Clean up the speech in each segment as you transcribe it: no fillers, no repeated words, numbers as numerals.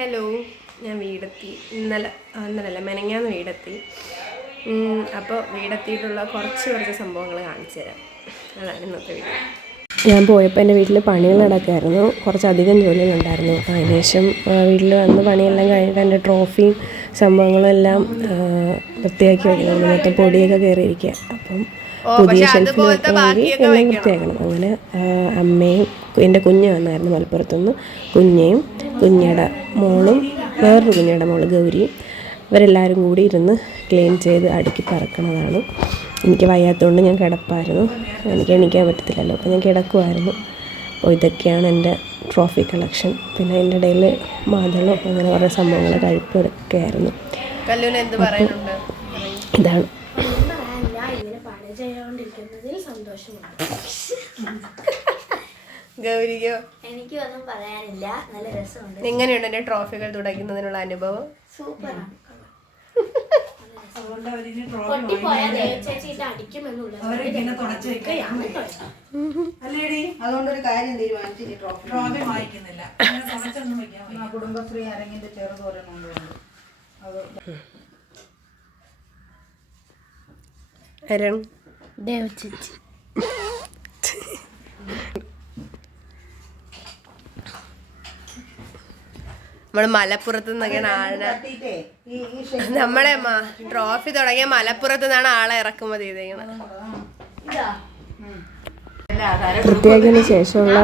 Hello, ഞാൻ വീടെത്തി. ഇന്നലല്ല മെനങ്ങാന്ന് വീടെത്തി. അപ്പോൾ വീടെത്തിയിട്ടുള്ള കുറച്ച് സംഭവങ്ങൾ കാണിച്ചു തരാം. അതാണ് ഇന്നത്തെ വീഡിയോ. ഞാൻ പോയപ്പോൾ എൻ്റെ വീട്ടിൽ പണികൾ നടക്കായിരുന്നു. കുറച്ചധികം ജോലികളുണ്ടായിരുന്നു. അതിനുശേഷം വീട്ടിൽ വന്ന് പണിയെല്ലാം കഴിഞ്ഞിട്ട് എൻ്റെ ട്രോഫിയും സംഭവങ്ങളും എല്ലാം വൃത്തിയാക്കി വയ്ക്കണം. മൊത്തം പൊടിയൊക്കെ കയറിയിരിക്കുക. അപ്പം പുതിയ ഷെൽഫിൽ വെക്കണമെങ്കിൽ എല്ലാം വൃത്തിയാക്കണം. അങ്ങനെ അമ്മയും എൻ്റെ കുഞ്ഞ് വന്നായിരുന്നു മലപ്പുറത്തുനിന്ന്. കുഞ്ഞയും കുഞ്ഞയുടെ മോളും വേറൊരു കുഞ്ഞയുടെ മോള് ഗൗരിയും ഇവരെല്ലാവരും കൂടി ഇരുന്ന് ക്ലീൻ ചെയ്ത് അടുക്കി പറക്കണതാണ്. എനിക്ക് വയ്യാത്തതുകൊണ്ട് ഞാൻ കിടപ്പായിരുന്നു. എനിക്ക് എണീക്കാൻ പറ്റത്തില്ലല്ലോ, അപ്പോൾ ഞാൻ കിടക്കുമായിരുന്നു. അപ്പോൾ ഇതൊക്കെയാണ് എൻ്റെ ട്രോഫി കളക്ഷൻ. പിന്നെ അതിൻ്റെ ഇടയിൽ മാതളും അങ്ങനെ കുറേ സംഭവങ്ങൾ കഴിപ്പൊക്കെ ആയിരുന്നു. ഇതാണ് ഗൗരിക്കോ? എനിക്കൊന്നും പറയാനില്ല. നല്ല രസമുണ്ട്. എങ്ങനെയുണ്ട് എൻ്റെ ട്രോഫികൾ തുടങ്ങുന്നതിനുള്ള അനുഭവം? സൂപ്പറാണ്. അതുകൊണ്ടൊരു കാര്യം തീരുമാനിച്ചു, ട്രോഫി വാങ്ങിക്കുന്നില്ല. കുടുംബശ്രീ അരങ്ങിന്റെ ചെറുതോരണമുണ്ട്. നമ്മള് മലപ്പുറത്ത് നിന്നൊക്കെയാണ് ആളെ, നമ്മളെ ട്രോഫി തുടങ്ങിയ മലപ്പുറത്ത് നിന്നാണ് ആളെ ഇറക്കുമതി ചെയ്തേക്കണത്. വൃത്തിയാക്കിയതിന് ശേഷമുള്ള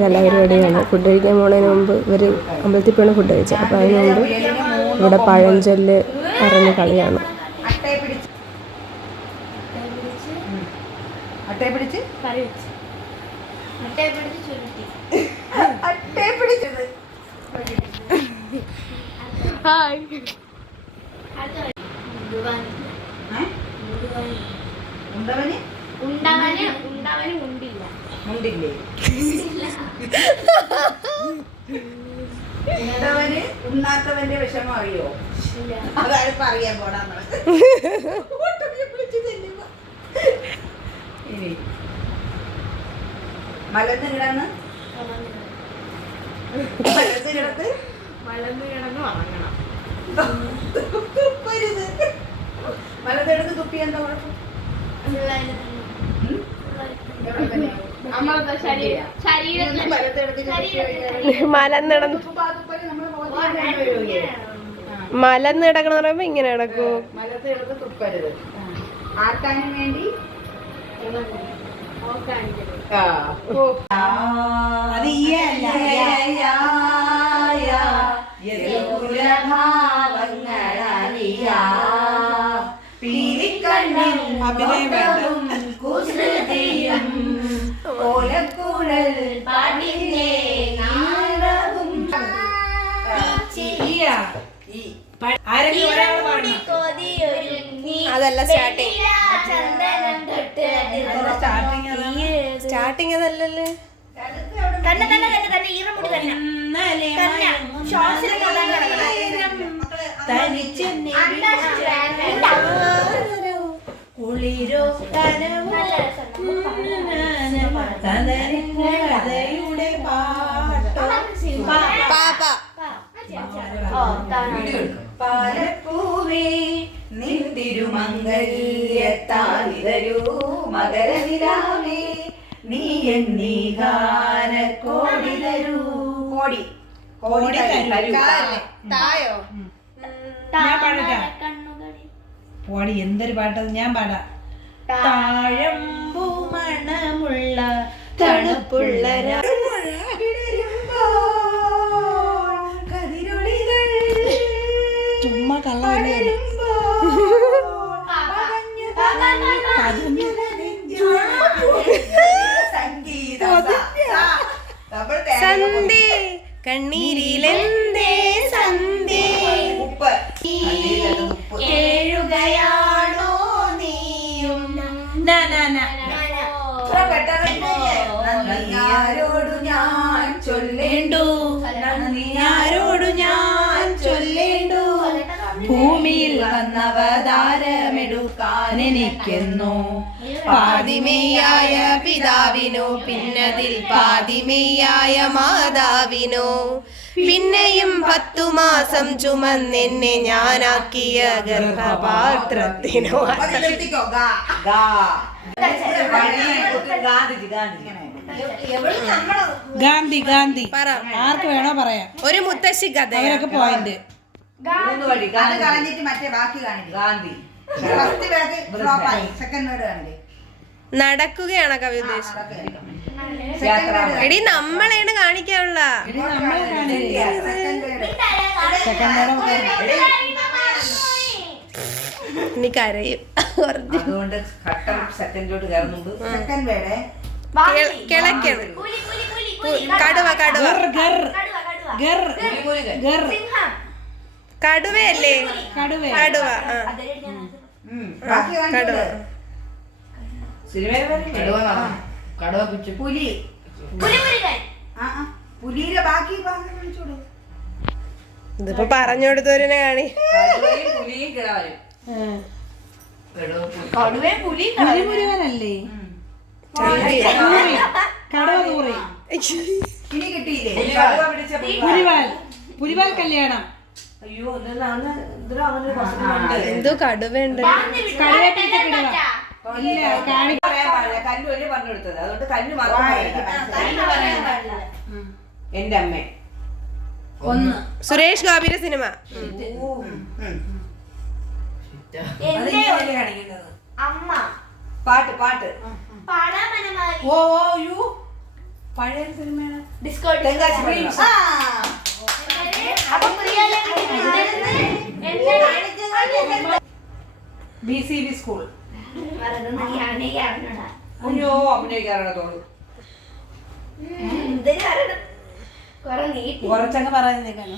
കലാപരിപാടിയാണ്. ഫുഡ് കഴിക്കാൻ പോകുന്നതിന് മുമ്പ് ഇവർ അമ്പലത്തിൽ പോയാണ് ഫുഡ് കഴിച്ചത്. അപ്പോൾ അതിന് മുമ്പ് ഇവിടെ പഴഞ്ചൊല്ല് പറഞ്ഞ കളിയാണ്. ഉണ്ണാത്തവന്റെ വിഷമം അറിയോ? അതായത് അറിയാൻ പോടാന്ന്. മലന്ന് കിടന്ന് മലന്നെടുത്ത് തുപ്പി എന്താ കുഴപ്പം? മലന്നിടക്കണം പറയുമ്പോ ഇങ്ങനെ കിടക്കൂ. മലത്തെടുത്ത് തുപ്പരുത്. ആർക്കാനും വേണ്ടി അതല്ല സ്റ്റാർട്ടിങ് അതല്ലല്ലേ. കുളിരോ കനവുടെ പാലപ്പൂവേ നിന്തിരുമംഗല്യത്താലിതരൂ മകരനിലാവേ നീ എന്നീ ഗാനക്കോടി തരൂ. കോടി തായോ പോടി, എന്തൊരു പാട്ടത്. ഞാൻ പാടാം. താഴമ്പൂ മണമുള്ള തണുപ്പുള്ള ചുമ്മാ കള്ളവല്ലേ. സന്ധ്യ കണ്ണീരിലെന്തേ സന്ധ്യ കേഴുകയാണോ നീയും? നന്ദിയാരോടു ഞാൻ ചൊല്ലേണ്ടു, നന്ദിയാരോടു ഞാൻ ചൊല്ലേണ്ടു. ഭൂമിയിൽ വന്നവതാരമെടുക്കാൻ എനിക്കെന്നോ പാതിമേയായ പിതാവിനോ, പിന്നതിൽ പാതിമേയായ മാതാവിനോ, പിന്നെയും 10 മാസം ചുമന്നെന്നെ ഞാനാക്കിയ ഗർഭപാത്രത്തിനു ഗാന്ധി ഗാന്ധി പറ. ആർക്ക് വേണോ പറയാം. ഒരു മുത്തശ്ശി കഥ. അവരൊക്കെ പോയിന്റ്. അത് കളഞ്ഞിട്ട് മറ്റേ ബാക്കി കാണിക്കും. ഗാന്ധി ഫസ്റ്റ് വേർഡ് ഫ്ലോപ്പ് ആയി. സെക്കൻഡ് വേർഡ് കാണിക്കും. നടക്കുകയാണ് കവി ഉദ്ദേശിച്ചത്. സെക്കൻഡ് വേർഡ് എടി നമ്മളാണ് കാണിക്കാനുള്ള. നീ കരയും. അതുകൊണ്ട് ഘട്ടം സെക്കൻഡിലോട്ട് കയറുന്നുണ്ട്. സെക്കൻഡ് വേർഡ് കിളക്കണം. കടുവ കടുവ കടുവയല്ലേ? കടുവ. ബാക്കി കടുവ. കാണിച്ചത് പുലി. പുലിയുടെ ബാക്കി ഭാഗം കാണിച്ചോളൂ. ഇതിപ്പോ പറഞ്ഞു കൊടുത്തവരെന്നെ കാണി. പുലിമുരുകനല്ലേ? കടുവ തൂറി. ഇനി കിട്ടിയില്ലേ? പുലിവാൽ. പുലിവാൽ കല്യാണം. എന്തോ കടുവയുണ്ട്. കടുവ പിടിച്ച കിടുവ. ഇല്ല കാണി. കല്ലുവല്ലേ പറഞ്ഞു കൊടുത്തത്, അതുകൊണ്ട് കല്ല് മാത്രം എന്റെ അമ്മ. ഒന്ന്. സുരേഷ് ഗോപിയുടെ സിനിമ. അമ്മ പാട്ട് പാട്ട്. ഓ യു പഴയ സിനിമയാണ്. Disco BCB school. അയ്യോ അഭിനയിക്കാറാണ് തോന്നുന്നു. കുറച്ചൊക്കെ പറയുന്നേക്കാണ്.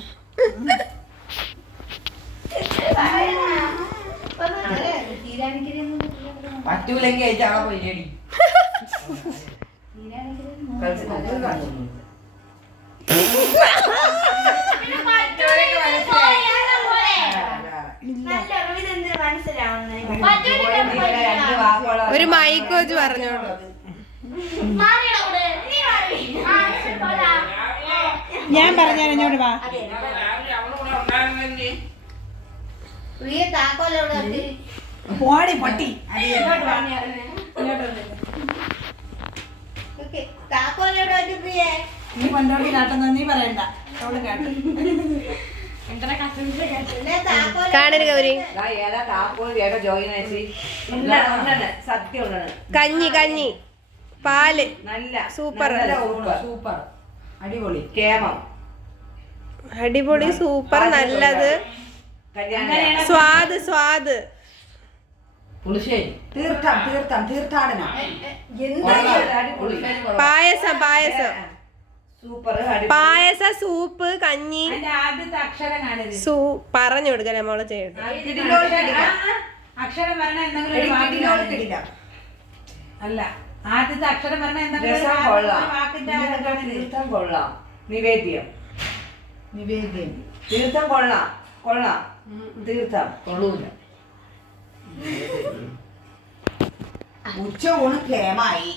പറ്റൂലെങ്കിൽ അയച്ചാളെ പോയി ഒരു മൈക്ക് വെച്ച് പറഞ്ഞോളൂ. ഞാൻ പറഞ്ഞാൽ എന്നോട് വാ. പോടി പട്ടി. നീ കൊണ്ടോടി കാട്ടുന്ന നീ പറയണ്ട. അവള് കാട്ടും. കാണരുത് ഗൗരി. ഏതാ താക്കോൽ ഏതാ ജോയിനേഴ്സി സത്യം കഞ്ഞി കഞ്ഞി പാല് നല്ല സൂപ്പർ. സൂപ്പർ അടിപൊളി. കേമം അടിപൊളി സൂപ്പർ നല്ലത്. സ്വാദ് സ്വാദ്. പുളിശ്ശേരി. തീർത്ഥം തീർത്ഥം തീർത്ഥാടനം. പായസം പായസം. സൂപ്പർ. പായസ സൂപ്പ് കഞ്ഞി. ആദ്യത്തെ അക്ഷരം കാണരുത്. പറഞ്ഞു കൊടുക്കലേ മോളെ ചെയ്യട്ടെ. അക്ഷരം പറഞ്ഞ എന്തെങ്കിലും അല്ല. ആദ്യത്തെ അക്ഷരം പറഞ്ഞ തീർത്ഥം കൊള്ളാം. നിവേദ്യം. നിവേദ്യം. തീർത്ഥം കൊള്ളാം. കൊള്ളാം. തീർത്ഥം കൊള്ളൂല. ഉച്ച ഊണ് കേമായി.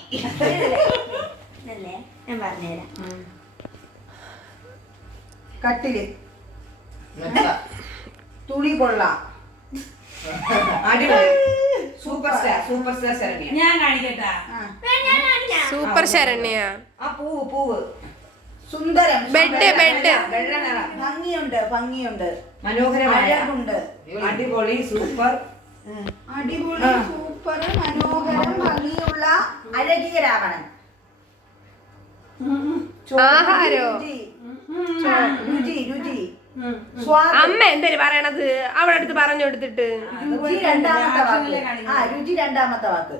ഞാൻ പറഞ്ഞുതരാം. കട്ടില്. തുണി കൊള്ളാം. അടിപൊളി. Super star. Super star Saranya. ഞാൻ കാണിക്കട്ടാ. സൂപ്പർ ശരണ്യ. ആ പൂവ് പൂവ്. സുന്ദരം. Bed bed. ഭംഗിയുണ്ട് ഭംഗിയുണ്ട്. മനോഹരമായ. അടിപൊളി സൂപ്പർ. അടിപൊളി സൂപ്പർ മനോഹരം ഭംഗിയുള്ള അഴകിയ രാവണൻ. ആഹാരോ? രുചി രുചി. അമ്മ എന്തേലും പറയണത് അവിടെ അടുത്ത് പറഞ്ഞു കൊടുത്തിട്ട്. രുചി രണ്ടാമത്തെ വാക്ക്. രുചി രണ്ടാമത്തെ വാക്ക്.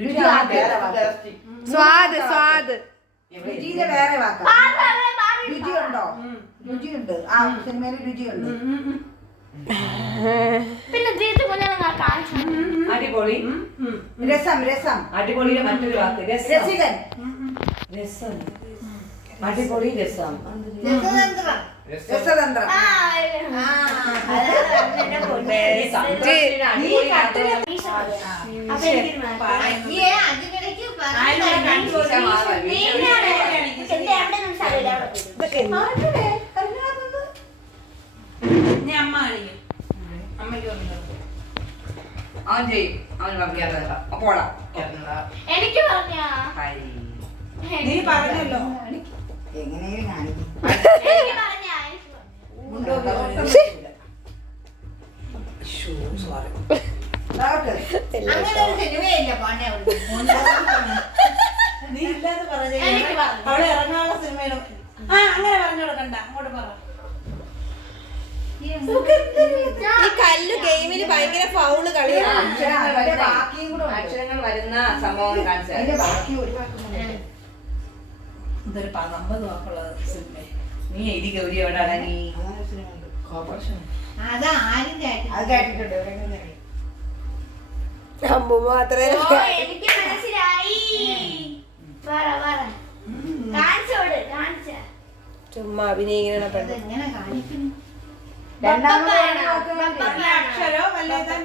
രുചി ആദ്യത്തെ വാക്ക്. സ്വാദ് സ്വാദ്. രുചിയിലെ വേറെ വാക്ക്. രുചിയുണ്ടോ? രുചിയുണ്ട്. ആ സിനിമയിൽ രുചിയുണ്ട്. പിന്നെ അടിപൊളി. രസം രസം. അടിപൊളിയുടെ മറ്റൊരു വാക്ക്. രസികൻ. രസം. അടിപൊളി രസം. രസതന്ത്രം. കാണിക്കും. അമ്മയ്ക്ക് പറഞ്ഞു അവൻ ചെയ്യും. അവൻ പറഞ്ഞാ പോടാ. എനിക്ക് പറഞ്ഞാ നീ പറഞ്ഞല്ലോ. എങ്ങനെയും കാണിക്കും. എനിക്ക് പറഞ്ഞാ അങ്ങനെ ഒരു സിനിമയില്ല പോണേ നീ ഇല്ലാതെ പറഞ്ഞേ. എനിക്ക് പറഞ്ഞു. അവളെ ഇറങ്ങാനുള്ള സിനിമയിലും അങ്ങനെ പറഞ്ഞു കൊടുക്കണ്ട. അങ്ങോട്ട് പറ. ഈ കല്ല് ഗെയിമിന് ഭയങ്കര ഫൗള് കളിയാണ്. അക്ഷരങ്ങൾ വരുന്ന സംഭവം കാണിച്ചു. അതിന്റെ ബാക്കി ഒഴിവാക്കുന്നുണ്ട്. ഇതൊരു 50 വാക്കുള്ള സിനിമ. നീ എഴുതി ഗൗരി എവിടെ അടങ്ങി? അതാ ആരും അത് കേട്ടിട്ടുണ്ട്. അമ്മ മാത്രമേ എനിക്ക് മനസ്സിലായി പറ പറ കാണിച്ചോട് കാണിച്ച ചുമ്മാ അഭിനയിക്കണ പെണ്ണ്. എങ്ങനെ കാണിക്കുന്നു അക്ഷരോ വല്ലതും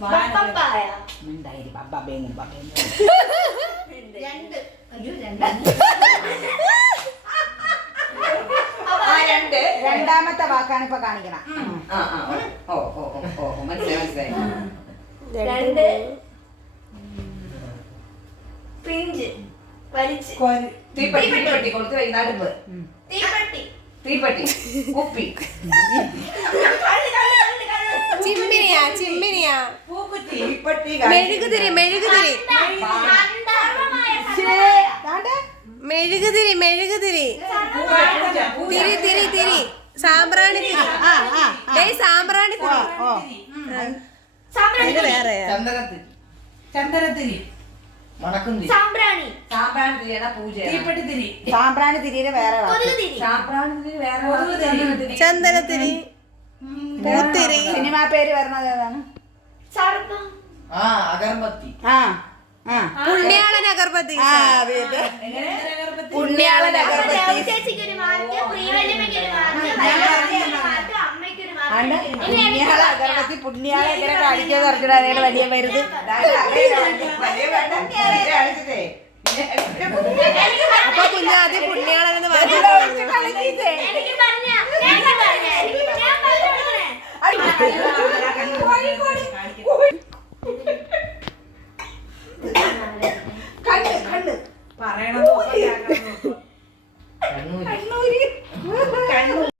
പപ്പായ രണ്ട് അയ്യോ രണ്ട് രണ്ടാമത്തെ വാക്കാണ് ഇപ്പൊ കാണിക്കണം. മനസ്സിലായി. രണ്ട് പിഞ്ച് വലിച്ച് തീപ്പെട്ടി കൊടുത്ത് വൈകുന്നേരം തീപ്പെട്ടി തീപ്പെട്ടി കുപ്പി ചിമ്മിനിയാ പൂക്കുറ്റി. തീപ്പെട്ടി മെഴുകുതിരി തിരി സാമ്പ്രാണി തിരി സാമ്പ്രാണി തിരി വേറെ ചന്ദനത്തിരി. സാമ്പ്രാണി സാമ്പ്രാണി തിരിയാണ് പൂജ. തീപ്പെട്ടി തിരി. സാമ്പ്രാണി തിരിയുടെ വേറെ കൊതുകുതിരി സാമ്പ്രാണി തിരി വേറെ ചന്ദനത്തിരി പൂത്തിരി. സിനിമാ പേര് വരുന്നത് ഏതാണ്? സർപ്പം അഗർബത്തി. പുണ്യാളൻ അഗർബത്തി. പുണ്യാളൻ അഗർബത്തി. ചേച്ചിക്കൊരു മാർക്ക് പ്രിയവല്യമ്മയ്ക്കൊരു മാർക്ക് അമ്മയ്ക്കൊരു മാർക്ക് പുണ്യാള അഗർബത്തി പുണ്യാളെ എങ്ങനെ കാണിക്കാന്ന് പറഞ്ഞിട്ട് അതിന് വലിയ മരുന്ന് അപ്പൊ കുഞ്ഞാദ്യം പുണ്യാളൻ എനിക്ക് പറഞ്ഞ പറയണത്